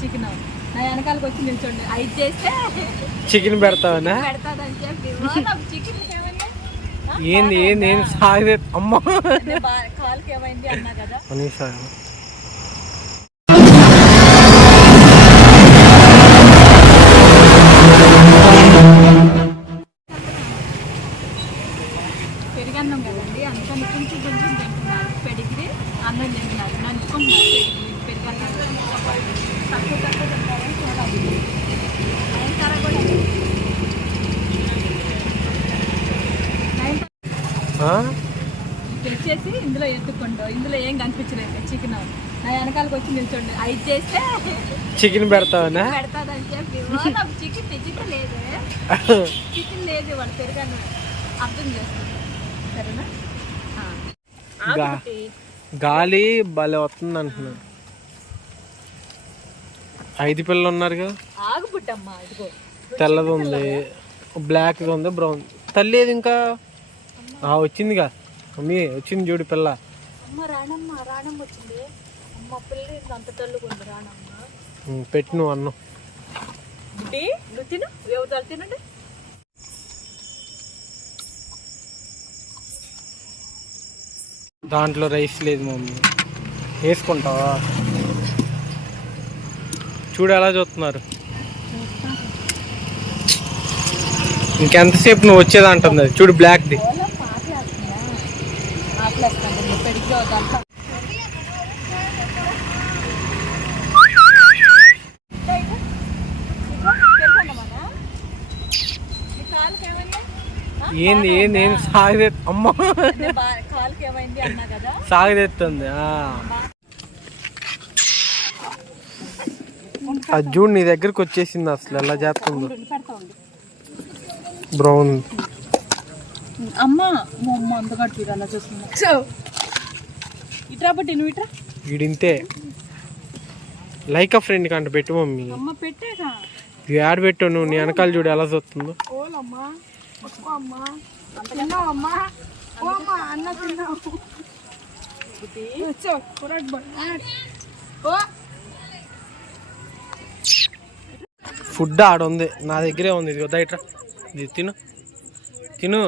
Chicken. నా వెనకాలకి వచ్చి నిల్చోండి. ఐదు చేస్తే చికెన్ పెడతావనా? పెడతాదని చెప్పి. చికెన్ ఏంది ఏంది ఏం సాగే అమ్మ. కాలుకి ఏమైంది అన్నా కదా. తెచ్చేసి ఇందులో ఎత్తుకుంటూ ఇందులో ఏం కనిపించలేదు. చికెన్ నా వెనకాలకి వచ్చి నిల్చోండి. ఐదు చేస్తే చికెన్ పెడతావనా? పెడతాదని చెప్పి. చికెన్ చికెన్ లేదు. చికెన్ లేదు. వాళ్ళు పెరిగాను అర్థం చేస్తుంది సరేనా? కుట్టి. గాలి భలే వస్తుంది అంటున్నాడు ఐదు పిల్లలు ఉన్నారుగా? తెల్లది ఉంది. బ్లాక్ ఉంది బ్రౌన్ తల్లి ఇంకా? వచ్చిందిగా. మమ్మీ వచ్చింది చూడు పిల్ల. అమ్మ రాణమ్మ రాణమ్మ వచ్చింది. అమ్మ పిల్ల అంత తల్లుకుంది రాణమ్మ ఉమ్, పెట్టు నువ్వు అన్నం. బుడ్డి నువ్వు తిను. ఎవరు తినండి? దాంట్లో రైస్ లేదు మమ్మీ. వేసుకుంటావా? చూడు ఎలా చూస్తున్నారు. ఇంకెంతసేపు నువ్వు వచ్చేది అంటుంది అది. చూడు బ్లాక్ది. ఆకలేస్తాను పెడిగ్రీ వద్దంతా ఏంది ఏంది? ఏంది సాగదే అమ్మ. సాగదెత్తుంది చూడు నీ దగ్గరికి వచ్చేసింది అసలు. ఎలా చేస్తుందో. బ్రౌన్ అమ్మ మా అమ్మ అలా చూస్తున్నా ఇట్రా బట్టి నువ్వు ఇట్రా. వీడింతే లైక్ ఆ ఫ్రెండ్ కంట పెట్టు మమ్మీ. అమ్మ పెట్టాక ఇది యాడ్ పెట్టు నువ్వు నీ వెనకాల చూడు ఎలా చూస్తుందో. ఓలమ్మా అమ్మా. అన్న తిన్నావు. ఫుడ్ ఆడ ఉంది నా దగ్గరే ఉంది. ఇది వద్దా ఇట్రా. ఇది తిను. తిను.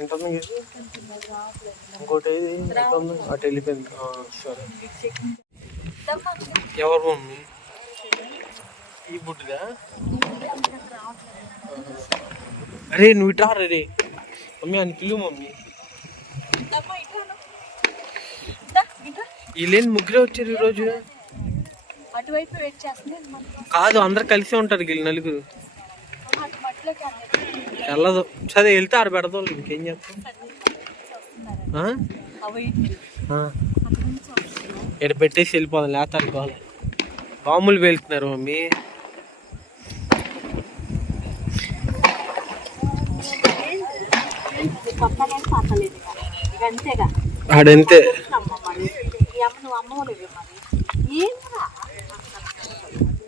ఎంత ఉంది ఇంకోటి ఎంత ఉంది? అటు వెళ్ళిపోయింది ఆ, సరే ఎవరు మమ్మీ ఈ బుడ్డుదా అరే నువ్వు ఇటా రే మమ్మీ అని పిలువు మమ్మీ దమ్మా వీళ్ళేం ముగ్గురే వచ్చారు ఈరోజు కాదు అందరు కలిసే ఉంటారు వీళ్ళు నలుగురు వెళ్ళదు సరే వెళ్తే ఆడ పెడదాం ఇంకేం చేస్తాం. ఇక్కడ పెట్టేసి వెళ్ళిపోదాం లేత అనుకోవాలి. బాంబులు వెళ్తున్నారు మమ్మీ. ఆడంతే.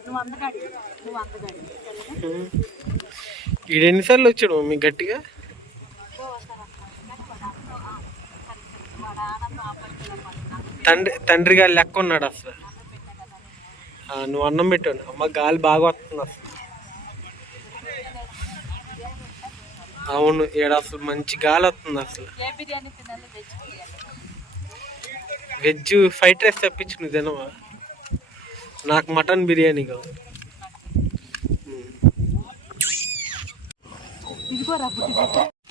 నువ్వు అందగాడి నువ్వు అందగాడి ఈడు ఎన్నిసార్లు వచ్చాడు మీ గట్టిగా? తండ్రి తండ్రి గారు లెక్క ఉన్నాడు అసలు. నువ్వు అన్నం పెట్టాను అమ్మ గాలి బాగా వస్తుంది అసలు. అవును ఈడ అసలు మంచి గాలి వస్తుంది అసలు. వెజ్ ఫ్రైడ్ రైస్ తెప్పించు నువ్వు తినవా? నాకు మటన్ బిర్యానీ కావాలి.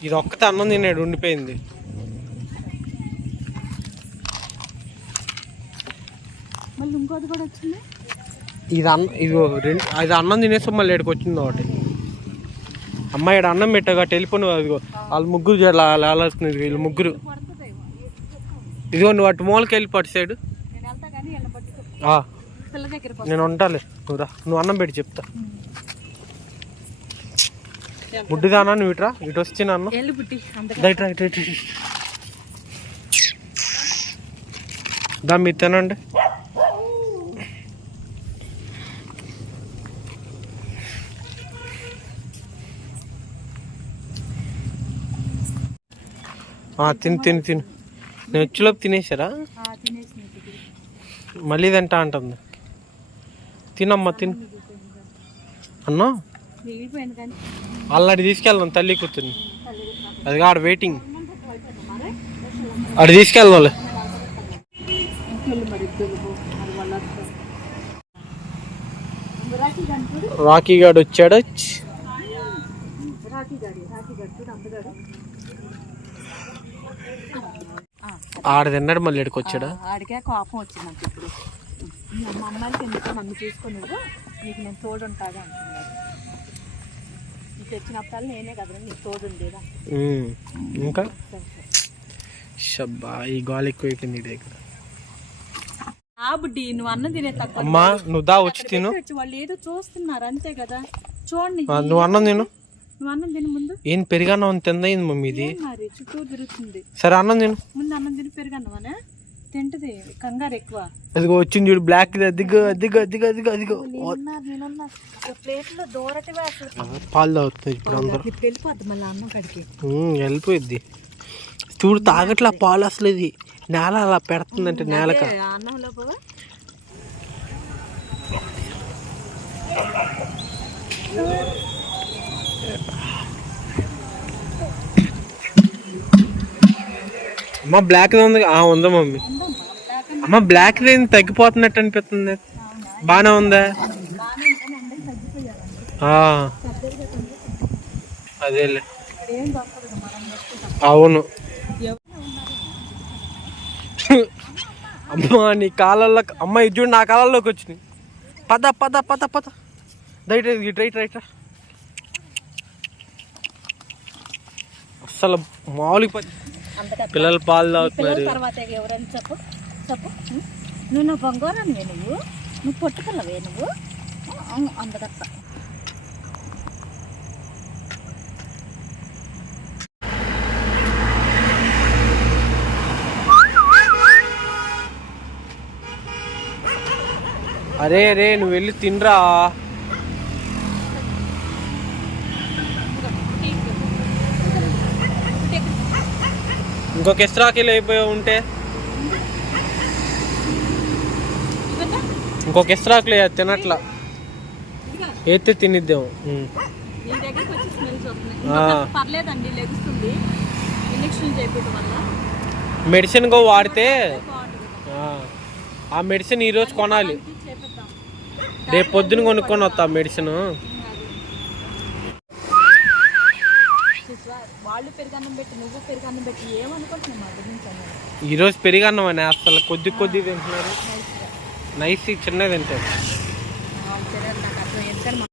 ఇది ఒక్కతే అన్నం తిన్నాడు ఉండిపోయింది. మళ్ళీ ఇంకోటి కూడా వచ్చింది? ఇది అన్న ఇది రెండు అది అన్నం తినేసి మళ్ళీ ఇక్కడికి వచ్చింది ఒకటి. అమ్మాయి ఇక్కడ అన్నం పెట్టాక టెలిఫోన్ అదిగో వాళ్ళు ముగ్గురు లాలాసుకునేది వీళ్ళు ముగ్గురు. ఇదిగో నువ్వు అటు మూలకి వెళ్ళి పట్టు సైడ్. నేను ఉంటాలే నువ్వు రా నువ్వు అన్నం పెట్టి చెప్తా. బుడ్డిదానా నువ్వు ఇట్రా? ఇటు వచ్చి దా ఇట్రా ఇటు ఇటు ఇటు. దా మీరు తినండి. ఆ, తిను తిను తిను. నేను వచ్చేలోపు తినేసారా? తినేసి మళ్ళీ తింటా అంటుంది. తినమ్మా తిను. అన్నా? అల్లడి తీసుకెళ్దాం తల్లి కూర్చుని అది ఆడ వెయిటింగ్ అడి తీసుకెళ్దాం ఇంకెళ్ళి మరి ఇద్దరు అది వాళ్ళ రాఖీ గాడు వచ్చాడు. ఆడ తిన్నాడు మళ్ళీ ఇక్కడికి వచ్చాడు? ఆడికే కోపం వచ్చింది నాకు ఇప్పుడు మా అమ్మాయికి ఎందుకు నన్ను చూసుకొని నీకు నేను తోడుంటాగా అంటున్నాడు. తెచ్చినప్పుడు నేనే కదా నీకు తోడు ఉండేదా? ఉమ్. ఇంకా? షబ్బా ఈ గాలి ఎక్కువ అయిపోయింది దగ్గర ఆ బుడ్డి నువ్వు అన్నం తినే తక్కువ అమ్మా నువ్వు దా వచ్చి తిను. వాళ్ళు ఏదో చూస్తున్నారు అంతే కదా. చూడండి. నువ్వు అన్నం తిను. నువ్వు అన్నం తిని ముందు. ఏం పెరిగన్నం తిందయింది మమ్మీ ఇది మరి? చుట్టూ తిరుగుతుంది. సరే అన్నం తిను. ముందు అన్నం తిని పెరుగన్నమానే తింటది కంగారు ఎక్కువ. అదిగో వచ్చింది చూడు బ్లాక్ అదిగో అదిగో అదిగో అదిగో అదిగో ప్లేట్లో దూరటివే పాలు తాగుతుంది ఇప్పుడు అందరూ. వెళ్ళిపోద్ది మళ్ళీ అన్నం కడికి ఉమ్, వెళ్ళిపోయిద్ది. చూడు తాగట్లా పాలు అసలు ఇది. నేల అలా పెడుతుందంటే నేలక. అన్నంలో అమ్మ బ్లాక్ ఉంది. ఆ ఉందా మమ్మీ. అమ్మ బ్లాక్ ఏం తగ్గిపోతున్నట్టు అనిపిస్తుంది. బాగానే ఉందా? అదేలే. అవును. అమ్మా నీ కాళ్ళల్లో అమ్మ ఇది చూడు నా కాలంలోకి వచ్చినాయి. పద పద పద పద. రైట్ ఇటు రైట్ రైట్ అసలు మామూలుగా పిల్లలు పాలు తాగుతున్నారు. చెప్పు. చెప్పు నువ్వు నా బంగారానివే నువ్వు? నువ్వు పొట్టుకల్లవే నువ్వు? అందగత్త. అరే అరే నువ్వు వెళ్ళి తినరా. ఇంకొక ఎస్ట్రాకిల్ అయిపోయి ఉంటే ఇంకొక ఎస్ట్రాకిల్ తినట్లా ఎత్తే తినిద్దాము ఉమ్. నీ దగ్గరికి వచ్చి స్మెల్ చూస్తుంది ఆ. ఇంకొక పర్లేదండి లెగుస్తుంది. ఇంజక్షన్ చేయడం వల్ల. మెడిసిన్ గో వాడితే ఆ, ఆ మెడిసిన్ ఈరోజు కొనాలి. రేపు పొద్దున కొనుక్కొని వస్తా మెడిసిన్. ఈరోజు పెరిగన్నం అని అసలు కొద్ది కొద్ది తింటున్నారు. నైస్ చిన్నది మా-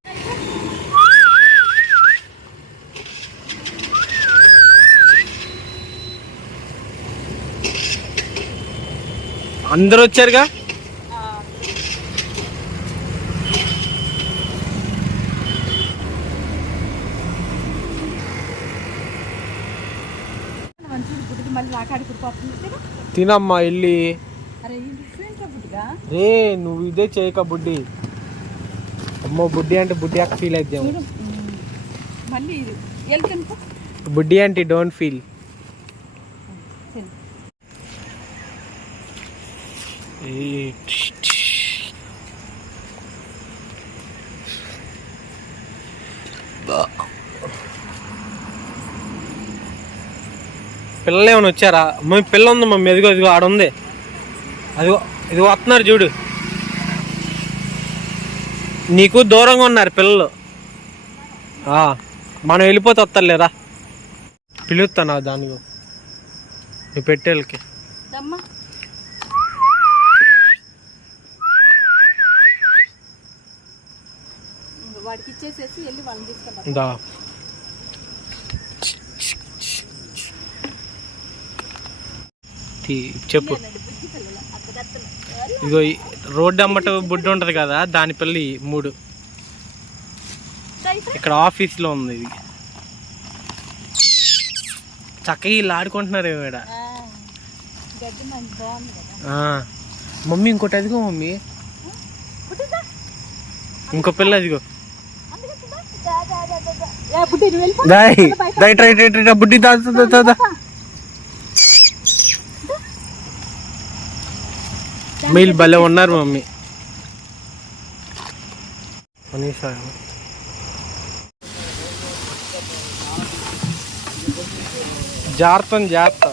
అందరు వచ్చారుగా? తినమ్మా వెళ్ళి అరే ఈ డిఫరెంట్ గుడ్డిగా రే నువ్వు ఇదే చేయక బుడ్డి. అమ్మో బుడ్డి అంటే బుడ్డి అక్క ఫీల్. మళ్ళీ వెళ్తాను బుడ్డి అంటే డోంట్ ఫీల్ పిల్లలు ఏమైనా వచ్చారా? మమ్మీ పిల్ల ఉంది మమ్మీ. ఎదిగో ఎదిగో ఆడ ఉంది అదిగో. ఇది వస్తున్నారు చూడు. నీకు దూరంగా ఉన్నారు పిల్లలు. ఆ, మనం వెళ్ళిపోతే వస్తారులేరా పిలుస్తాను దానికి నీ పెట్టేళ్ళకి దమ్మా. వాడికి ఇచ్చేసేసి వెళ్ళి వాళ్ళని తీసుకెళ్తాం దా. తీ- చెప్పు. ఇగో ఈ రోడ్డు అమ్మట బుడ్డ ఉంటది కదా దాని పిల్ల మూడు. ఇక్కడ ఆఫీస్లో ఉంది ఇది. చక్కగా వీళ్ళు ఆడుకుంటున్నారు ఆ. మమ్మీ ఇంకోటి అదిగో మమ్మీ? ఇంకో పిల్ల అదిగో. బుడ్డి నువ్వు వెళ్ళిపో. దాయ్ రైట్ రైట్ రైట్ రైట్ బుడ్డి దా దా, దా, దా. దా, మీరు భలే ఉన్నారు మమ్మీ. జాగ్రత్త జాగ్రత్త